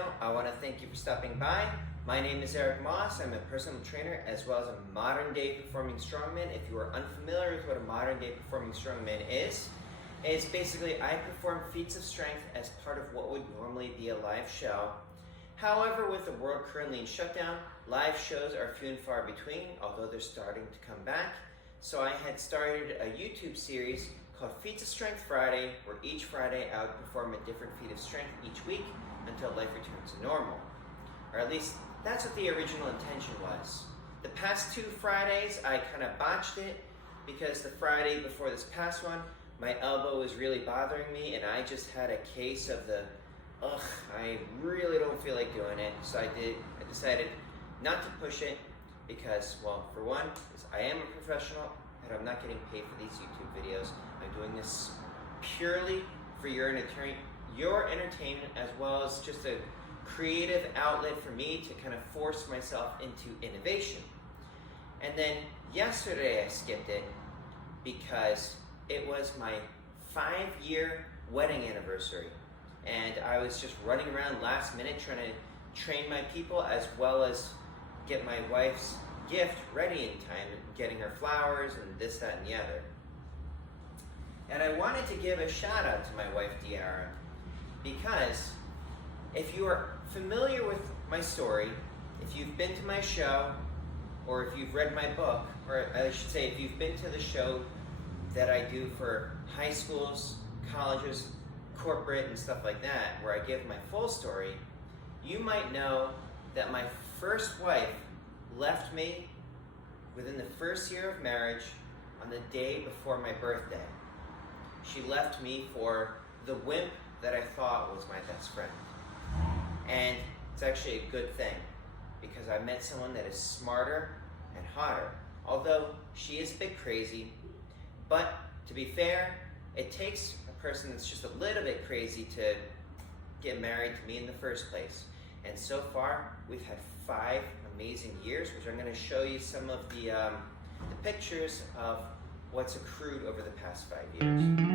channel. I want to thank you for stopping by. My name is Eric Moss. I'm a personal trainer as well as a modern day performing strongman. If you are unfamiliar with what a modern day performing strongman is, it's basically I perform feats of strength as part of what would normally be a live show. However, with the world currently in shutdown, live shows are few and far between, although they're starting to come back. So I had started a YouTube series called Feats of Strength Friday, where each Friday I would perform a different feat of strength each week until life returns to normal. Or at least that's what the original intention was. The past 2 Fridays I kind of botched it because the Friday before this past one, my elbow was really bothering me and I just had a case of the I really don't feel like doing it. So I decided not to push it because, well, for one, I am a professional and I'm not getting paid for these YouTube videos. I'm doing this purely for your entertainment as well as just a creative outlet for me to kind of force myself into innovation. And then yesterday I skipped it because it was my 5-year wedding anniversary. And I was just running around last minute trying to train my people as well as get my wife's gift ready in time, getting her flowers and this, that, and the other. And I wanted to give a shout out to my wife, Diara, because if you are familiar with my story, if you've been to my show, or if you've read my book, or I should say if you've been to the show that I do for high schools, colleges, corporate and stuff like that, where I give my full story, you might know that my first wife left me within the first year of marriage on the day before my birthday. She left me for the wimp that I thought was my best friend. And it's actually a good thing because I met someone that is smarter and hotter. Although she is a bit crazy, but to be fair, it takes a person that's just a little bit crazy to get married to me in the first place. And so far, we've had 5 amazing years, which I'm going to show you some of the pictures of what's accrued over the past 5 years.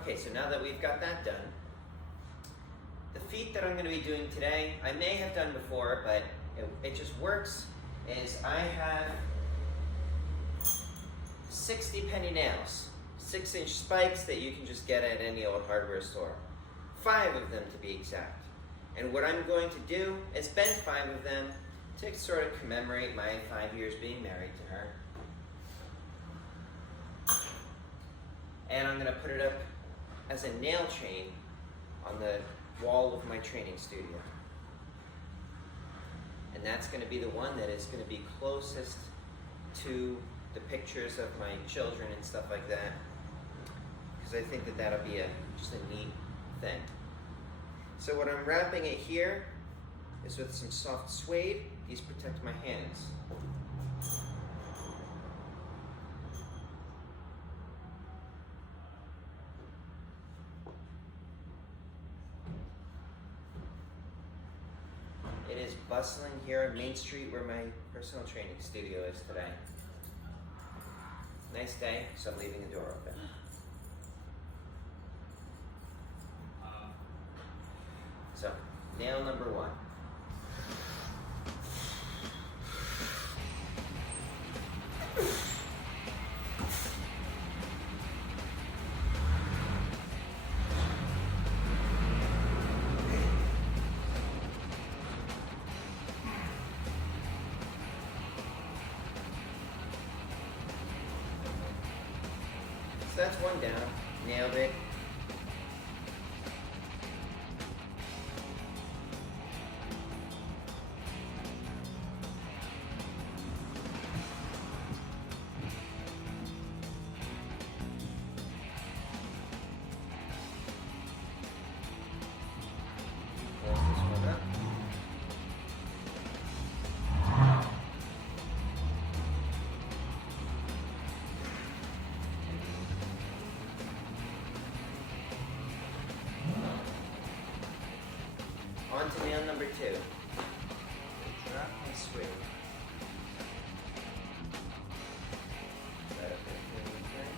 Okay, so now that we've got that done, the feat that I'm going to be doing today, I may have done before, but it just works, is I have 60 penny nails, 6-inch spikes that you can just get at any old hardware store. 5 of them to be exact. And what I'm going to do is bend 5 of them to sort of commemorate my 5 years being married to her. And I'm going to put it up as a nail chain on the wall of my training studio. And that's going to be the one that is going to be closest to the pictures of my children and stuff like that, because I think that that'll be just a neat thing. So what I'm wrapping it here is with some soft suede. These protect my hands. It is bustling here on Main Street where my personal training studio is today. Nice day, so I'm leaving the door open. So, nail number 1. So that's 1 down, nailed it. on to nail number 2. Drop and swing. Right up there, okay.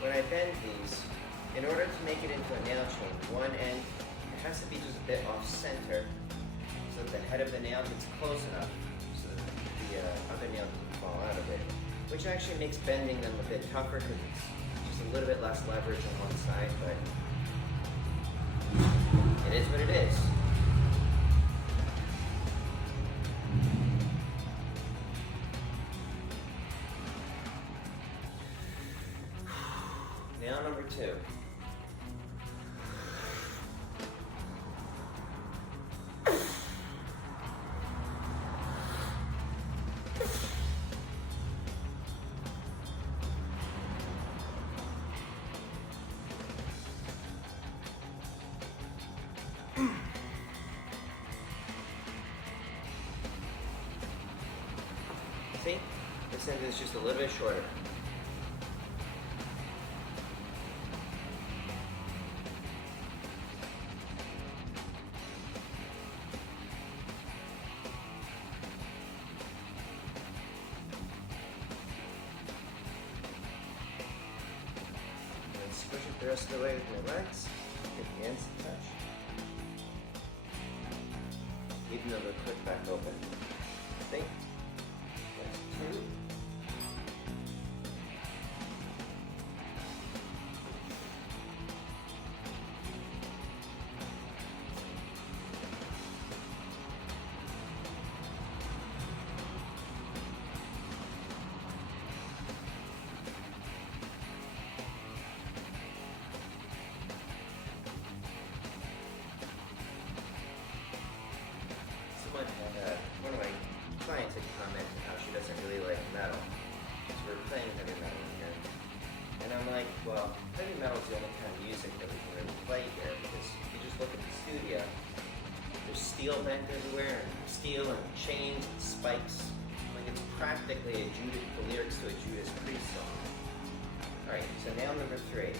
When I bend these, in order to make it into a nail chain, one end, it has to be just a bit off center so that the head of the nail gets close enough so that the other nail doesn't fall out of it, which actually makes bending them a bit tougher because it's just a little bit less leverage on one side, but it is what it is. Nail number 2. See? This end is just a little bit shorter. And push it the rest of the way with my legs. Get the ends to touch. Even though they're click back open. See? That's 2. One of my clients had commented how she doesn't really like metal. So we're playing heavy metal here. And I'm like, well, heavy metal is the only kind of music that we can really play here because if you just look at the studio, there's steel bent everywhere, and steel and chains and spikes. Like it's practically the lyrics to a Judas Priest song. Alright, so nail number 3.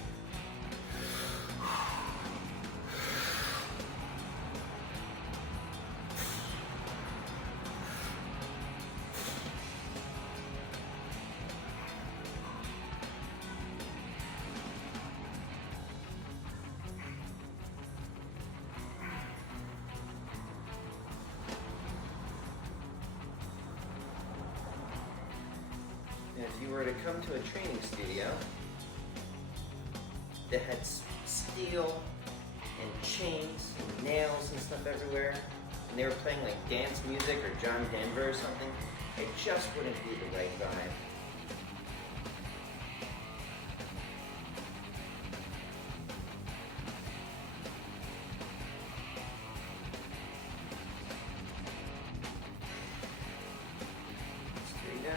And if you were to come to a training studio that had steel and chains and nails and stuff everywhere, and they were playing like dance music or John Denver or something, it just wouldn't be the right vibe. Straight down.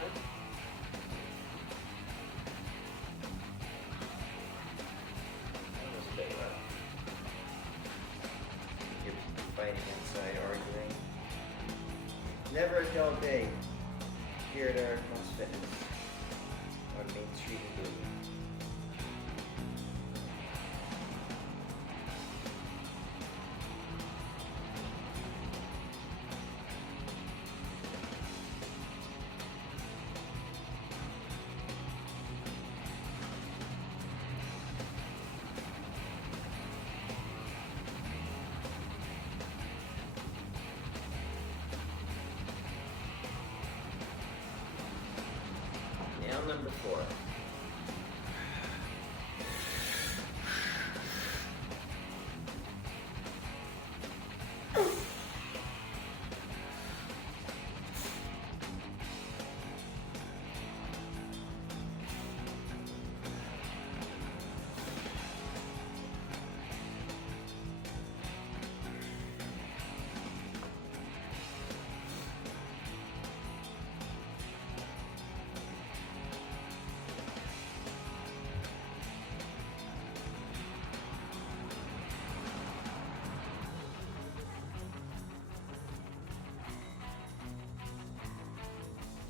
Fighting inside, arguing. Never a dull day here at Eric Moss Fitness on Main Street in Boone. Nail number 4.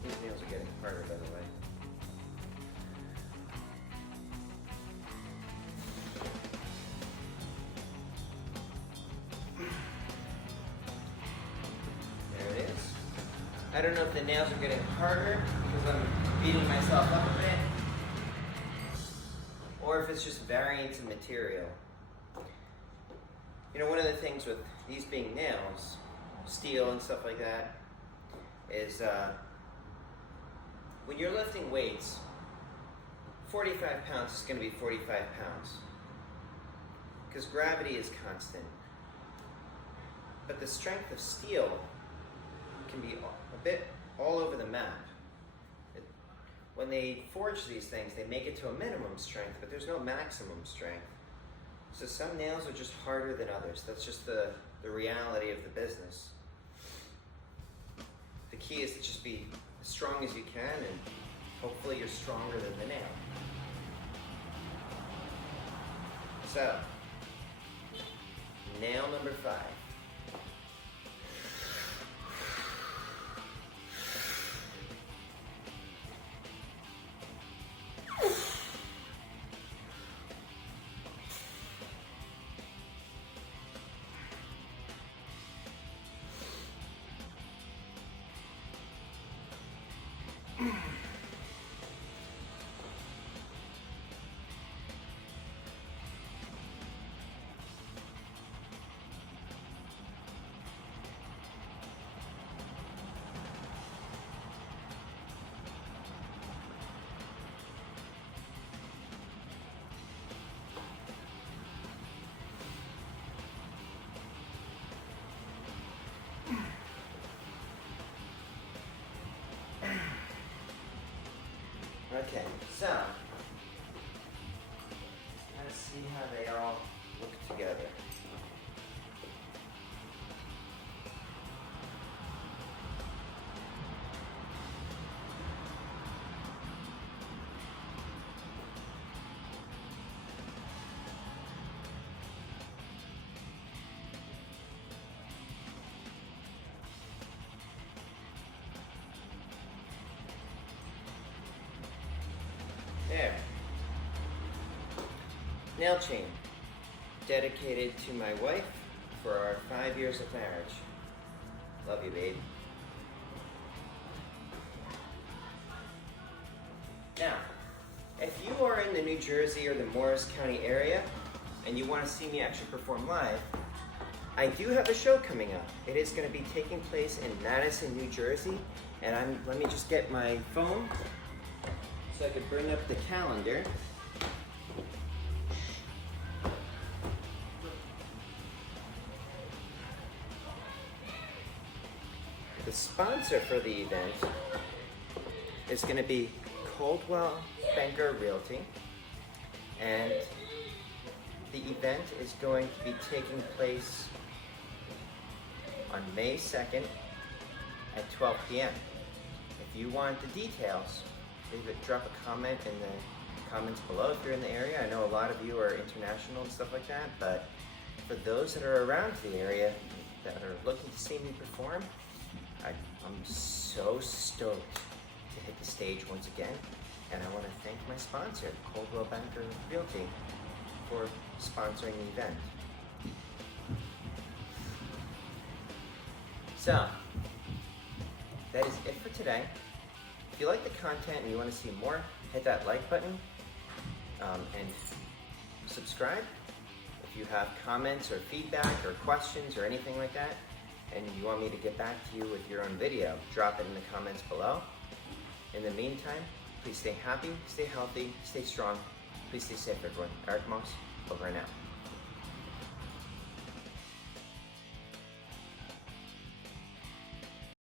These nails are getting harder, by the way. I don't know if the nails are getting harder because I'm beating myself up a bit, or if it's just variance in material. You know, one of the things with these being nails, steel and stuff like that, is when you're lifting weights, 45 pounds is going to be 45 pounds because gravity is constant. But the strength of steel can be a bit all over the map. When they forge these things, they make it to a minimum strength, but there's no maximum strength. So some nails are just harder than others. That's just the reality of the business. The key is to just be as strong as you can, and hopefully you're stronger than the nail. So, nail number 5. Okay, so let's see how they all look together. There. Nail chain, dedicated to my wife for our 5 years of marriage. Love you, babe. Now, if you are in the New Jersey or the Morris County area and you want to see me actually perform live, I do have a show coming up. It is going to be taking place in Madison, New Jersey, and let me just get my phone so I could bring up the calendar. The sponsor for the event is going to be Coldwell Banker Realty, and the event is going to be taking place on May 2nd at 12 p.m. If you want the details, drop a comment in the comments below if you're in the area. I know a lot of you are international and stuff like that, but for those that are around the area that are looking to see me perform, I'm so stoked to hit the stage once again, and I want to thank my sponsor, Coldwell Banker Realty, for sponsoring the event. So, that is it for today. If you like the content and you want to see more, hit that like button and subscribe. If you have comments or feedback or questions or anything like that, and you want me to get back to you with your own video, drop it in the comments below. In the meantime, please stay happy, stay healthy, stay strong. Please stay safe, everyone. Eric Moss, over and out.